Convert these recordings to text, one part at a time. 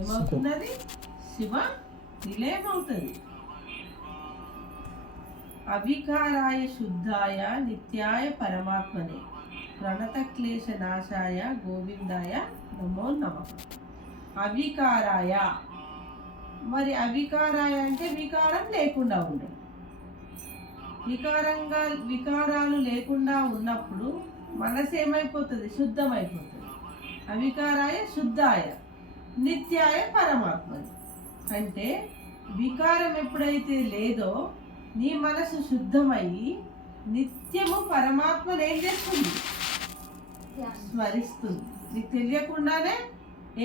ఏమవుతున్నది? శివ నిలయం అవుతుంది. అవికారాయ శుద్ధాయ నిత్యాయ పరమాత్మనే ప్రణత క్లేశ నాశాయ గోవిందాయ నమో నమః. అవికారాయ, మరి అవికారాయ అంటే వికారం లేకుండా ఉండడం. వికారాలు లేకుండా ఉన్నప్పుడు మనసు ఏమైపోతుంది? శుద్ధమైపోతుంది. అవికారాయ శుద్ధాయ నిత్యాయ పరమాత్మని అంటే వికారం ఎప్పుడైతే లేదో నీ మనసు శుద్ధమయ్యి నిత్యము పరమాత్మను ఏం చేస్తుంది? స్మరిస్తుంది. నీకు తెలియకుండానే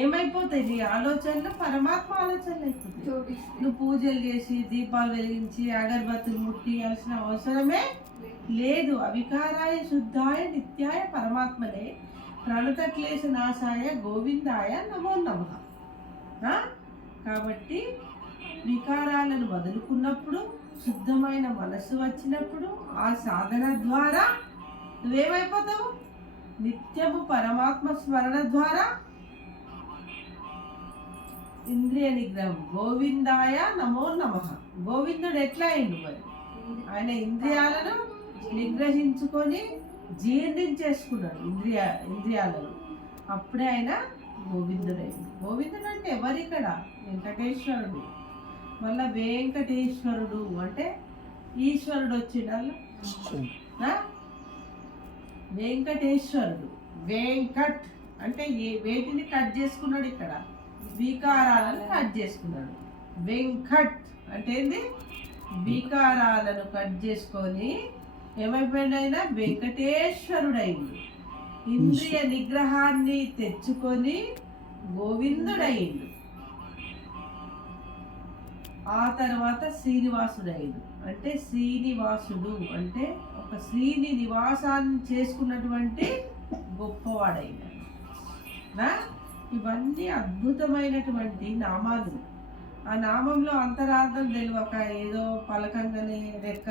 ఏమైపోతాయి? నీ ఆలోచనలు పరమాత్మ ఆలోచనలు అయిపోతాయి. నువ్వు పూజలు చేసి దీపాలు వెలిగించి అగరబత్తులు ముట్టియాల్సిన అవసరమే లేదు. అవికారాయ శుద్ధాయ నిత్యాయ పరమాత్మనే ప్రణత క్లేశ నాశాయ గోవిందాయ నమో నమః. కాబట్టి వికారాలను వదులుకున్నప్పుడు, శుద్ధమైన మనస్సు వచ్చినప్పుడు ఆ సాధన ద్వారా నువ్వేమైపోతావు? నిత్యము పరమాత్మ స్మరణ ద్వారా ఇంద్రియ నిగ్రహం. గోవిందాయ నమో నమః. గోవిందుడు ఎట్లా అయిండు? మరి ఆయన ఇంద్రియాలను నిగ్రహించుకొని జీర్ణించేసుకున్నాడు ఇంద్రియాలను. అప్పుడే ఆయన గోవిందుడైంది. గోవిందుడు అంటే ఎవరిక్కడ? వెంకటేశ్వరుడు. మళ్ళా వెంకటేశ్వరుడు అంటే ఈశ్వరుడు వచ్చిండల్లా. వెంకటేశ్వరుడు. వెంకట్ అంటే వేటిని కట్ చేసుకున్నాడు? ఇక్కడ వికారాలను కట్ చేసుకున్నాడు. వెంకట్ అంటే ఏంది? వికారాలను కట్ చేసుకొని ఏమైపోయింది? ఆయన వెంకటేశ్వరుడైంది. ఇంద్రియ నిగ్రహాన్ని తెచ్చుకొని గోవిందుడైండు. ఆ తర్వాత శ్రీనివాసుడైండు. అంటే శ్రీనివాసుడు అంటే ఒక శ్రీని నివాసాన్ని చేసుకున్నటువంటి గొప్పవాడైన. ఇవన్నీ అద్భుతమైనటువంటి నామాలు. ఆ నామంలో అంతరార్థం తెలియక ఏదో పలకంగానే లెక్క,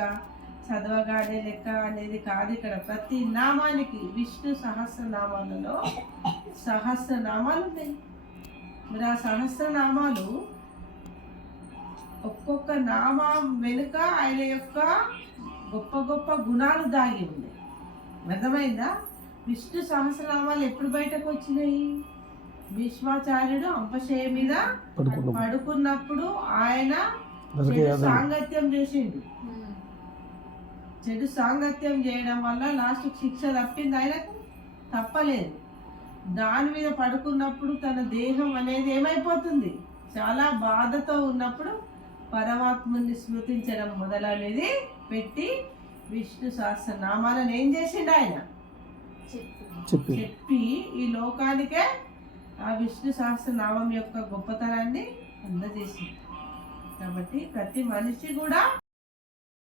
చదవగానే లెక్క అనేది కాదు. ఇక్కడ ప్రతి నామానికి విష్ణు సహస్రనామాలలో సహస్రనామాలు ఉన్నాయి. మరి ఆ సహస్రనామాలు ఒక్కొక్క నామం వెనుక ఆయన యొక్క గొప్ప గొప్ప గుణాలు దాగి ఉన్నాయి. అర్థమైందా? విష్ణు సహస్రనామాలు ఎప్పుడు బయటకు వచ్చినాయి? భీష్మాచార్యుడు అంపశయ మీద పడుకున్నప్పుడు ఆయన సాంగత్యం చేసిండు. చెడు సాంగత్యం చేయడం వల్ల లాస్ట్ శిక్ష తప్పింది ఆయనకు? తప్పలేదు. దాని మీద పడుకున్నప్పుడు తన దేహం అనేది ఏమైపోతుంది? చాలా బాధతో ఉన్నప్పుడు పరమాత్ముని స్మృతించడం మొదలనేది పెట్టి విష్ణు సహస్రనామాలను ఏం చేసిండు? ఆయన చెప్పి ఈ లోకానికే ఆ విష్ణు సహస్రనామం యొక్క గొప్పతనాన్ని అందజేసింది. కాబట్టి ప్రతి మనిషి కూడా